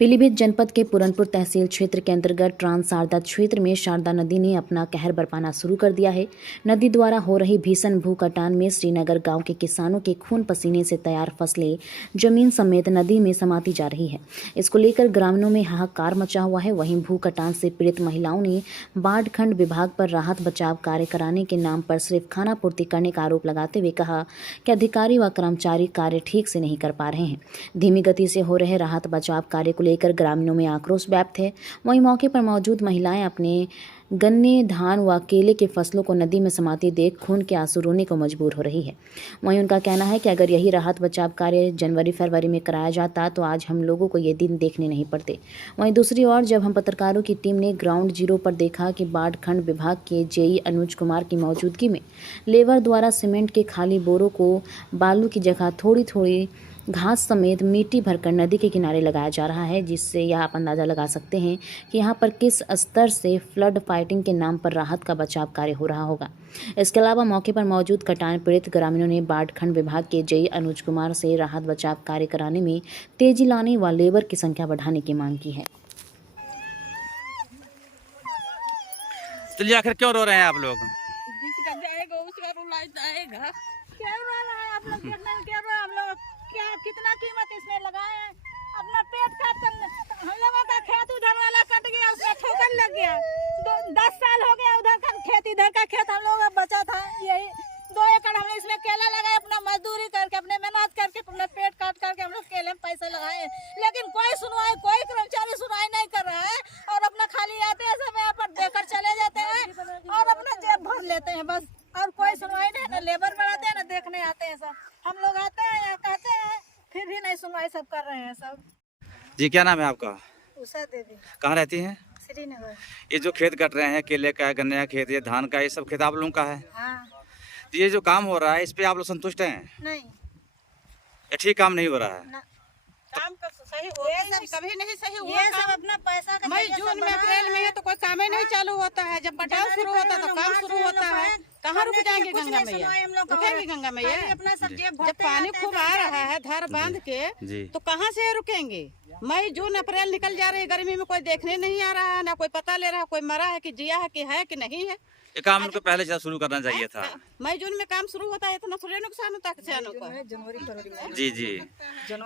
पीलीभीत जनपद के पूरनपुर तहसील क्षेत्र के अंतर्गत ट्रांस शारदा क्षेत्र में शारदा नदी ने अपना कहर बरपाना शुरू कर दिया है। नदी द्वारा हो रही भीषण भू कटान में श्रीनगर गांव के किसानों के खून पसीने से तैयार फसलें जमीन समेत नदी में समाती जा रही है। इसको लेकर ग्रामीणों में हाहाकार मचा हुआ है। वहीं भू कटान से पीड़ित महिलाओं ने बाढ़ खंड विभाग पर राहत बचाव कार्य कराने के नाम पर सिर्फ खाना पूर्ति करने का आरोप लगाते हुए कहा कि अधिकारी व कर्मचारी कार्य ठीक से नहीं कर पा रहे हैं। धीमी गति से हो रहे राहत बचाव कार्य को लेकर ग्रामीणों में आक्रोश व्याप्त है। वहीं मौके पर मौजूद महिलाएं अपने गन्ने, धान व केले के फसलों को नदी में समाती देख खून के आंसू रोने को मजबूर हो रही है। वहीं उनका कहना है कि अगर यही राहत बचाव कार्य जनवरी-फरवरी में कराया जाता तो आज हम लोगों को ये दिन देखने नहीं पड़ते। वहीं दूसरी ओर जब हम पत्रकारों की टीम ने ग्राउंड जीरो पर देखा कि बाढ़ खंड विभाग के जेई अनुज कुमार की मौजूदगी में लेबर द्वारा सीमेंट के खाली बोरों को बालू की जगह थोड़ी थोड़ी घास समेत मिट्टी भरकर नदी के किनारे लगाया जा रहा है, जिससे यह आप अंदाज़ा लगा सकते हैं कि यहाँ पर किस स्तर से फ्लड फाइटिंग के नाम पर राहत का बचाव कार्य हो रहा होगा। इसके अलावा मौके पर मौजूद कटान पीड़ित ग्रामीणों ने बाढ़ खंड विभाग के जेई अनुज कुमार से राहत बचाव कार्य कराने में तेजी लाने व लेबर की संख्या बढ़ाने की मांग की है। चलिए, आखिर क्यों रो रहे हैं आप लोग? जिसका जाएगा उसका रुला जाएगा। क्या रो रहा है आप लोग? क्या रो रहे हैं हम लोग? क्या कितना कीमत इसमें लगाए हैं? अपना पेट काट कर हम लोगों का खेत उधर वाला कट गया, उसमें ठोकर लग गया। 10 साल हो गया उधर का खेत, इधर का खेत हम लोगों का बचा था। यही 2 एकड़ हमने इसमें केला लगाए, अपना मजदूरी करके, अपने मेहनत करके, अपना पेट काट करके हम लोग केले में पैसे लगाए, लेकिन कोई सुनवाई, कोई कर्मचारी सुनवाई नहीं कर रहा है। और अपना खाली आते हैं सब यहाँ पर देकर चले जाते हैं और अपना जेब भर लेते हैं बस। और कोई सुनवाई नहीं, ना लेबर बढ़ाते हैं ना देखने आते हैं। सब हम लोग आते हैं यहाँ कहते हैं, फिर भी नहीं सुनवाई सब कर रहे हैं सब। जी, क्या नाम है आपका? उषा देवी। कहाँ रहती हैं? श्रीनगर। ये जो खेत कट रहे हैं, केले का, गन्ने का खेत, ये धान का, ये सब खेत आप लोगों का है? हाँ। ये जो काम हो रहा है, इस पे आप लोग संतुष्ट हैं? नहीं, ये ठीक काम नहीं हो रहा है? ना। काम का सही हो, ये सब कभी नहीं सही हुआ। ये सब अपना पैसा का मई जून में अप्रैल में है तो कोई काम ही नहीं चालू होता है। जब पटाव शुरू होता है तो काम शुरू होता है। कहाँ रुक जाएंगे गंगा मैया? रुकेंगे गंगा मैया? अपना सब जब पानी खूब आ रहा है धर बांध के तो कहाँ से रुकेंगे? मई जून अप्रैल निकल जा रही है, गर्मी में कोई देखने नहीं आ रहा है, ना कोई पता ले रहा है कोई मरा है कि जिया है कि नहीं है। ये काम उनको पहले से शुरू करना चाहिए था। मई जून में काम शुरू होता है, इतना थोड़े नुकसान होता है किसानों का। जनवरी फरवरी में। जी जी,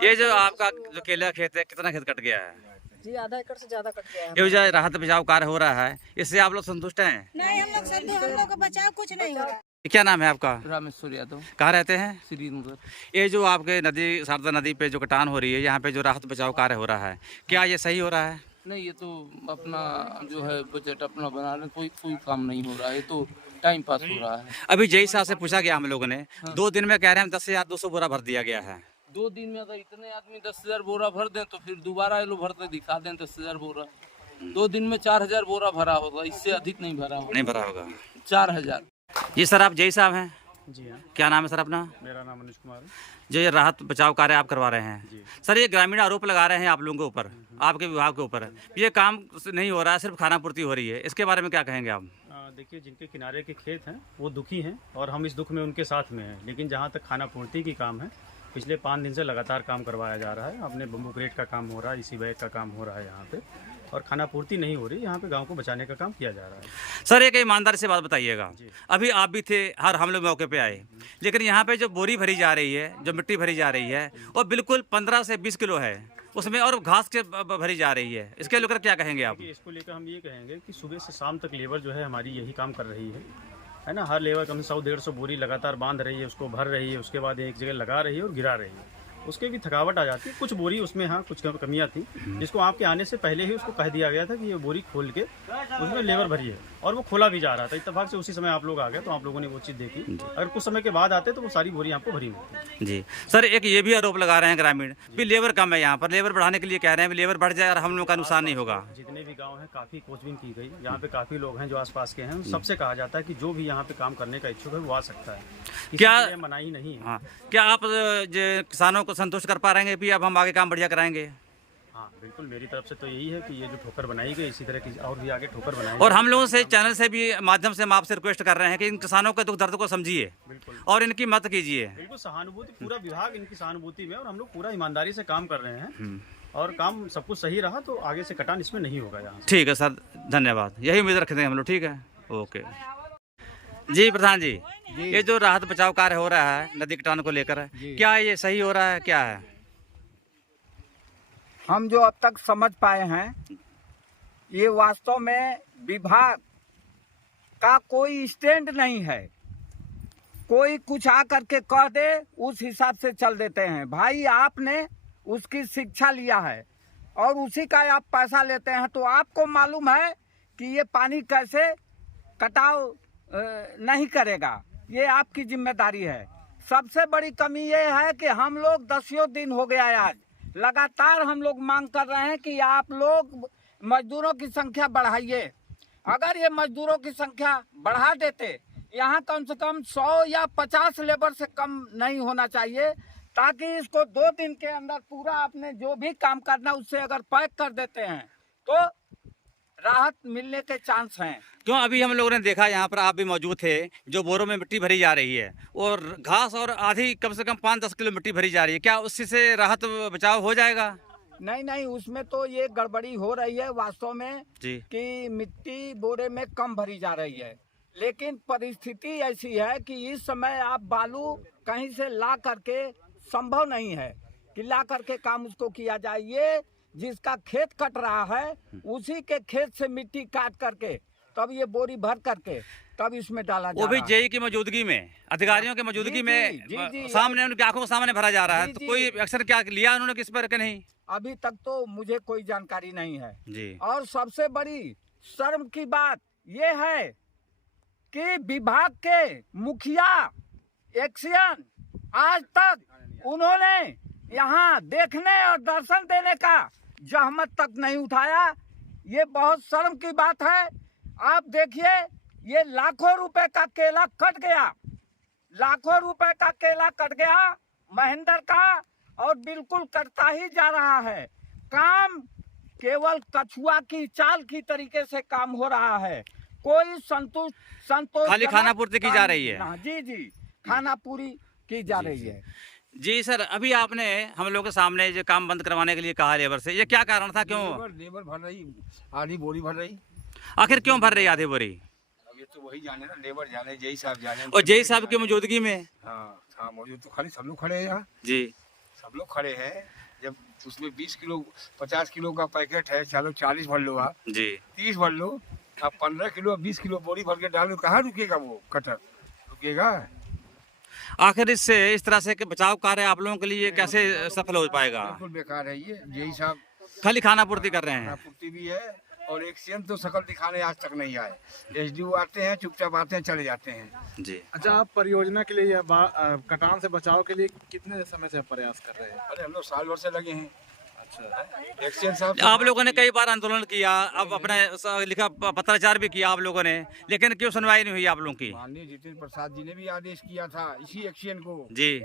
ये जो आपका जो केला खेत है, कितना खेत कट गया है? जी, आधा एकड़ से ज्यादा कट गया है। ये जो राहत बचाव कार्य हो रहा है, इससे आप लोग संतुष्ट हैं? नहीं, हम लोग संतुष्ट, हम लोग का बचाव कुछ नहीं हो रहा। क्या नाम है आपका? रामेश्वर यादव। कहाँ रहते हैं? श्रीनगर। ये जो आपके नदी, शारदा नदी पे जो कटान हो रही है, यहाँ पे जो राहत बचाव कार्य हो रहा है, क्या ये सही हो रहा है? नहीं, ये तो अपना जो है बजट अपना बना रहे, कोई काम नहीं हो रहा है, तो टाइम पास हो रहा है। अभी जेई साहब से पूछा गया हम लोगों ने, 2 दिन में कह रहे हैं 10,200 बोरा भर दिया गया है। 2 दिन में अगर इतने आदमी 10,000 बोरा भर दें तो फिर दोबारा ये लोग भरते दिखा दें 10,000 बोरा। 2 दिन में 4,000 बोरा भरा होगा, इससे अधिक नहीं भरा होगा। नहीं भरा होगा। 4,000। जी सर, आप जेई साहब हैं? जी हाँ, क्या नाम है सर अपना? मेरा नाम अनुज कुमार है। जो ये राहत बचाव कार्य आप करवा रहे हैं, जी। सर ये ग्रामीण आरोप लगा रहे हैं आप लोगों के ऊपर, आपके विभाग के ऊपर, ये काम नहीं हो रहा है, सिर्फ खाना पूर्ति हो रही है, इसके बारे में क्या कहेंगे आप? देखिए, जिनके किनारे के खेत हैं वो दुखी हैं और हम इस दुख में उनके साथ में हैं, लेकिन जहाँ तक खाना पूर्ति की काम है, पिछले 5 दिन से लगातार काम करवाया जा रहा है। अपने बम्बू क्रेट का काम हो रहा है, इसी बैग का काम हो रहा है यहाँ पे, और खाना पूर्ति नहीं हो रही। यहाँ पे गांव को बचाने का काम किया जा रहा है। सर एक ईमानदारी से बात बताइएगा, जी। अभी आप भी थे, हर हम लोग मौके पे आए, लेकिन यहाँ पे जो बोरी भरी जा रही है, जो मिट्टी भरी जा रही है, वो बिल्कुल 15 से 20 किलो है उसमें, और घास के भरी जा रही है, इसके लेकर क्या कहेंगे आप? इसको लेकर हम ये कहेंगे कि सुबह से शाम तक लेबर जो है हमारी यही काम कर रही है ना। हर लेबर कम 100-150 बोरी लगातार बांध रही है, उसको भर रही है, उसके बाद एक जगह लगा रही है और गिरा रही है। उसके भी थकावट आ जाती है। कुछ बोरी उसमें, हाँ, कुछ कमियां थी, जिसको आपके आने से पहले ही उसको कह दिया गया था कि ये बोरी खोल के उसमें लेबर भरी है, और वो खोला भी जा रहा था। इत्तेफाक से उसी समय आप लोग आ गए तो आप लोगों ने वो चीज़ देखी। अगर कुछ समय के बाद आते तो वो सारी बोरी आपको भरी मिलती। जी सर, एक ये भी आरोप लगा रहे हैं ग्रामीण भी लेबर कम है यहाँ पर, लेबर बढ़ाने के लिए कह रहे हैं, लेबर बढ़ जाए और हम लोग का नुकसान नहीं होगा। जितने भी गाँव हैं काफ़ी खोजबीन की गई, यहाँ पे काफ़ी लोग हैं जो आसपास के हैं, उन सबसे कहा जाता है कि जो भी यहाँ पे काम करने का इच्छुक है वो आ सकता है। क्या मनाही नहीं है? हाँ, क्या आप किसानों को संतुष्ट कर पा रहे हैं भी अब हम आगे काम बढ़िया कराएंगे? हाँ, बिल्कुल, मेरी तरफ से तो यही है कि ये जो ठोकर बनाई गई, इसी तरह की और भी आगे ठोकर बनाई। और हम लोगों से चैनल से भी माध्यम से हम आपसे रिक्वेस्ट कर रहे हैं कि इन किसानों के दुख दर्द को समझिए और इनकी मदद कीजिए। बिल्कुल, सहानुभूति, पूरा विभाग इनकी सहानुभूति में, और हम लोग पूरा ईमानदारी से काम कर रहे हैं। और काम सब कुछ सही रहा तो आगे से कटान इसमें नहीं होगा यहाँ से। ठीक है सर, धन्यवाद, यही उम्मीद रखते हैं हम लोग। ठीक है, ओके जी। प्रधान जी, ये जो राहत बचाव कार्य हो रहा है नदी कटान को लेकर, क्या ये सही हो रहा है, क्या है? हम जो अब तक समझ पाए हैं, ये वास्तव में विभाग का कोई स्टैंड नहीं है। कोई कुछ आकर के कह दे उस हिसाब से चल देते हैं। भाई आपने उसकी शिक्षा लिया है और उसी का आप पैसा लेते हैं, तो आपको मालूम है कि ये पानी कैसे कटाव नहीं करेगा, ये आपकी जिम्मेदारी है। सबसे बड़ी कमी ये है कि हम लोग 10 दिन हो गया है, आज लगातार हम लोग मांग कर रहे हैं कि आप लोग मजदूरों की संख्या बढ़ाइए। अगर ये मजदूरों की संख्या बढ़ा देते, यहाँ कम से कम 100 या 50 लेबर से कम नहीं होना चाहिए, ताकि इसको 2 दिन के अंदर पूरा आपने जो भी काम करना उससे अगर पैक कर देते हैं तो राहत मिलने के चांस हैं। क्यों, अभी हम लोगों ने देखा, यहाँ पर आप भी मौजूद थे, जो बोरों में मिट्टी भरी जा रही है और घास और आधी कम से कम 5-10 किलो मिट्टी भरी जा रही है, क्या उससे से राहत बचाव हो जाएगा? नहीं, उसमें तो ये गड़बड़ी हो रही है वास्तव में जी, कि मिट्टी बोरे में कम भरी जा रही है, लेकिन परिस्थिति ऐसी है कि इस समय आप बालू कहीं से ला करके संभव नहीं है कि ला करके काम उसको किया जाए। ये जिसका खेत कट रहा है उसी के खेत से मिट्टी काट करके तब ये बोरी भर करके तब इसमें डाला जा वो भी रहा है। जेई की मौजूदगी में, अधिकारियों की मौजूदगी में, जी, सामने उनकी आंखों के सामने भरा जा रहा है। जी, तो जी। कोई एक्शन क्या लिया उन्होंने किस पर कि नहीं? अभी तक तो मुझे कोई जानकारी नहीं है जी, और सबसे बड़ी शर्म की बात ये है कि विभाग के मुखिया एक्शन आज तक उन्होंने यहाँ देखने और दर्शन देने का जहमत तक नहीं उठाया। ये बहुत शर्म की बात है। आप देखिए, ये लाखों रुपए का केला कट गया, लाखों रुपए का केला कट गया महेंद्र का, और बिल्कुल कटता ही जा रहा है। काम केवल कछुआ की चाल की तरीके से काम हो रहा है। कोई संतोष खाली खाना पूर्ति की जा रही है। जी, खाना पूरी की जा रही है। जी सर, अभी आपने हम लोग के सामने जो काम बंद करवाने के लिए कहा लेबर से, ये क्या कारण था? क्यों लेबर भर रही, आधी बोरी भर रही। आखिर क्यों भर रही आधी बोरी? अब ये तो वही जाने ना, लेबर जाने, जेई साहब जाने। और जेई साहब की मौजूदगी में? हाँ मौजूद तो खाली सब लोग खड़े हैं यहाँ। जी, सब लोग खड़े हैं। जब उसमें 20 किलो 50 किलो का पैकेट है, चलो 40 भर लो आप, जी, 30 भर लो, आप 15 किलो 20 किलो बोरी भर के डालो, कहाँ रुकेगा वो कटर? रुकेगा? आखिर इससे इस तरह से कि बचाव कार्य आप लोगों के लिए कैसे सफल हो पाएगा? बिल्कुल बेकार है ये। जेई साहब खाली खाना पूर्ति कर रहे हैं। पूर्ति भी है और एक्शन तो शकल दिखाने आज तक नहीं आए। एसडीओ आते हैं, चुपचाप आते हैं, चले जाते हैं। जी, अच्छा, आप परियोजना के लिए या कटान से बचाव के लिए कितने समय से प्रयास कर रहे हैं? अरे हम लोग साल भर से लगे हैं। अच्छा, एक्शन साहब आप लोगों ने कई बार आंदोलन किया, अब अपने लिखा पत्राचार भी किया आप लोगों ने, लेकिन क्यों सुनवाई नहीं हुई आप लोगों की? माननीय जितेंद्र प्रसाद जी ने भी आदेश किया था इसी एक्शन को जी,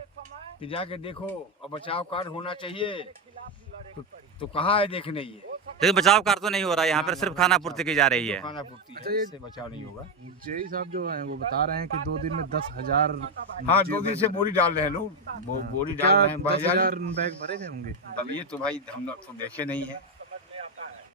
कि जाके देखो और बचाव कार्य होना चाहिए, तो कहाँ है देखने ये? लेकिन बचाव कार्य तो नहीं हो रहा है, यहाँ पर सिर्फ खाना पूर्ति की जा रही है। खाना पूर्ति अच्छा, है, ये- इससे बचाव नहीं होगा। जेई साहब जो हैं वो बता रहे हैं कि 2 दिन में 10,000। हाँ, 2 दिन से बोरी डाल रहे हैं लोग, बोरी डाल क्या रहे हैं। 10,000 बैग भरे गए होंगे? अब ये तो भाई हम लोग तो देखे नहीं है।